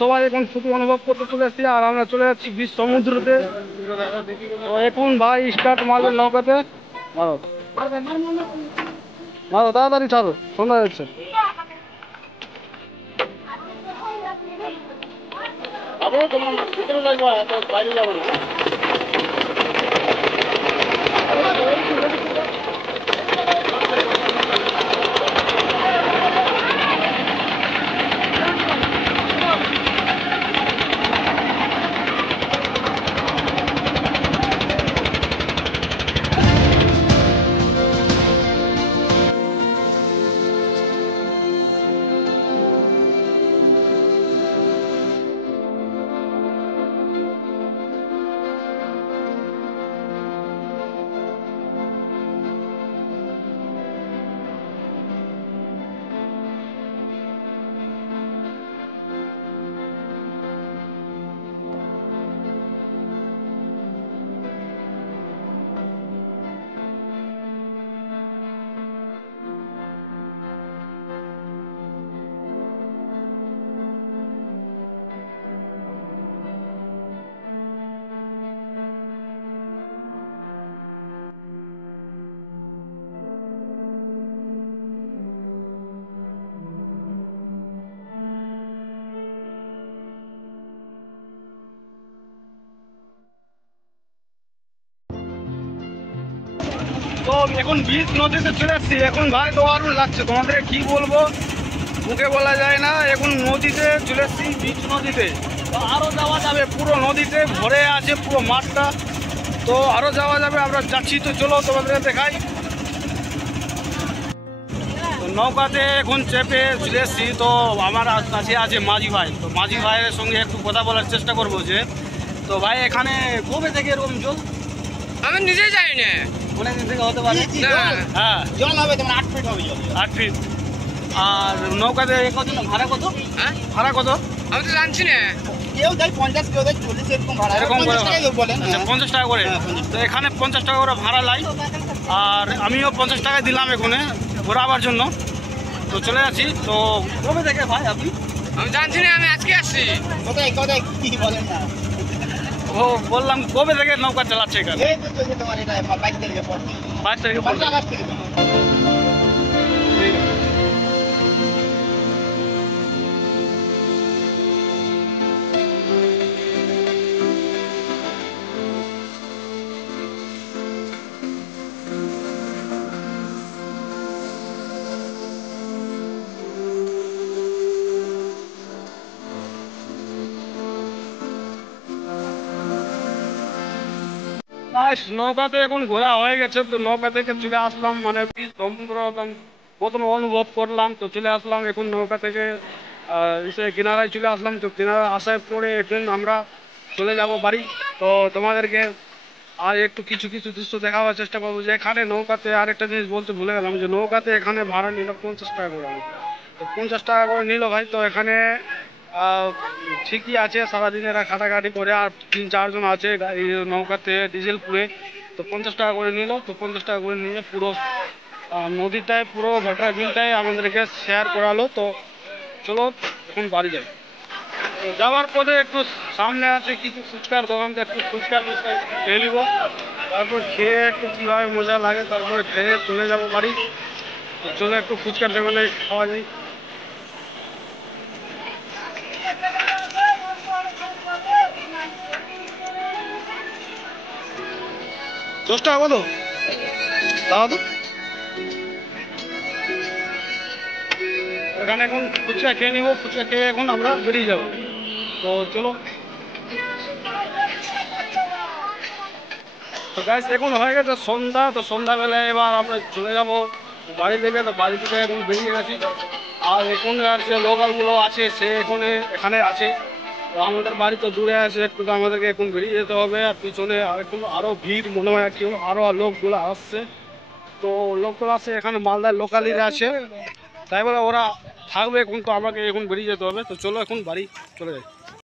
সবাই এখন ছুটি অনুভব করতে চলে এসেছি, আর আমরা চলে যাচ্ছি বিচ সমুদ্রতে। তো এখন ভাই স্টার্ট মারবে নৌকাতে। মারো মারো, তাড়াতাড়ি ছাড়ো, সন্ধ্যা যাচ্ছে। তোমার ভিতরে লাগবে, বাইরে যাবো না। তো এখন বিচ নদীতে চলে আসছি। এখন ভাই দারুণ লাগছে, তোমাদের কি বলবো, মুখে বলা যায় না। এখন নদীতে চলে আসছি, বিচ নদীতে। তো আরও যাওয়া যাবে, পুরো নদীতে ভরে আছে পুরো মাঠটা। তো আরও যাওয়া যাবে, আমরা যাচ্ছি। তো চলো তোমাদের দেখাই। তো নৌকাতে এখন চেপে চলে এসছি। তো আমার কাছে আছে মাঝি ভাই। তো মাঝি ভাইয়ের সঙ্গে একটু কথা বলার চেষ্টা করবো যে, তো ভাই এখানে কবে থেকে এরকম জল? আমি নিজেই জানি না, অনেক দিন থেকে হতে পারে। হ্যাঁ, জল হবে তোমার 8 ফিট হবে জল। 8 ফিট। আর নৌকাতে কত ভাড়া, কত ভাড়া কত? আমি তো জানছি না। কেউ দেয় 50, কেউ দেয় 40, এরকম ভাড়া। এরকম করে 50 টাকা কেউ বলেন। আচ্ছা, 50 টাকা করে। তো এখানে 50 টাকা করে ভাড়া লাই। আর আমিও 50 টাকা দিলাম এখানে ঘোরাবার জন্য। তো চলে যাচ্ছি। তো কবে থেকে ভাই আপনি? আমি জানছি না, আমি আজকে আসছি। কোথায় কোথায় কি বলেন না? ও বললাম কবে থেকে নৌকা চালাচ্ছে এখানে? এই তো চলছে তোমার এটা 22 তারিখে পর। 22 তারিখে পড়বে। 15 আগস্ট থেকে। নৌকাতে এখন ঘোরা হয়ে গেছে। তো নৌকা থেকে চলে আসলাম, মানে সমুদ্র একদম প্রথম অনুভব করলাম। তো চলে আসলাম এখন নৌকা থেকে এসে কিনারায় চলে আসলাম। তো কিনারা আসার পরে এখন আমরা চলে যাব বাড়ি। তো তোমাদেরকে আর একটু কিছু কিছু দৃশ্য দেখাবার চেষ্টা করবো। যে এখানে নৌকাতে আরেকটা জিনিস বলতে ভুলে গেলাম, যে নৌকাতে এখানে ভাড়া নিল 50 টাকা করে। তো 50 টাকা করে নিল ভাই। তো এখানে ঠিকই আছে, সারাদিন এরা খাটাখাটি করে, আর 3-4 জন আছে এই নৌকাতে ডিজেল পুড়ে। তো 50 টাকা করে নিল। তো 50 টাকা করে নিয়ে পুরো নদীটায়, পুরো ঘাটা বিলটাই আমাদেরকে শেয়ার করালো। তো চলো এখন বাড়ি যাই। তো যাওয়ার পরে একটু সামনে আছে কিছু ফুচকার দোকান, একটু ফুচকা খেয়ে নিব। তারপর খেয়ে একটু কীভাবে মজা লাগে, তারপরে খেয়ে চলে যাবো বাড়ি। তো চলো একটু ফুচকার দোকানে খাওয়া যায়। 10 টাকা কত দাও তো। এখানে এখন ফুচকা খেয়ে নিবো, ফুচকা খেয়ে এখন আমরা বেরিয়ে যাবো। তো চলো। তো গাইস এখন হয়ে গেছে সন্ধ্যা। তো সন্ধ্যাবেলায় এবার আমরা চলে যাবো বাড়ি থেকে। তো বাড়ি থেকে এখন বেরিয়ে গেছি। আর এখানকার যে লোকালগুলো আছে সে এখানে আছে। তো আমাদের বাড়ি তো দূরে আছে একটু, তো আমাদেরকে এখন বেরিয়ে যেতে হবে। আর পিছনে আরও ভিড় মনে হয়, কেউ আরও লোকগুলো আসছে। তো লোকগুলো আছে এখানে, মালদার লোকালিরা আছে, তাই বলে ওরা থাকবে এখন। তো আমাকে এখন বেরিয়ে যেতে হবে। তো চলো এখন বাড়ি চলে যাই।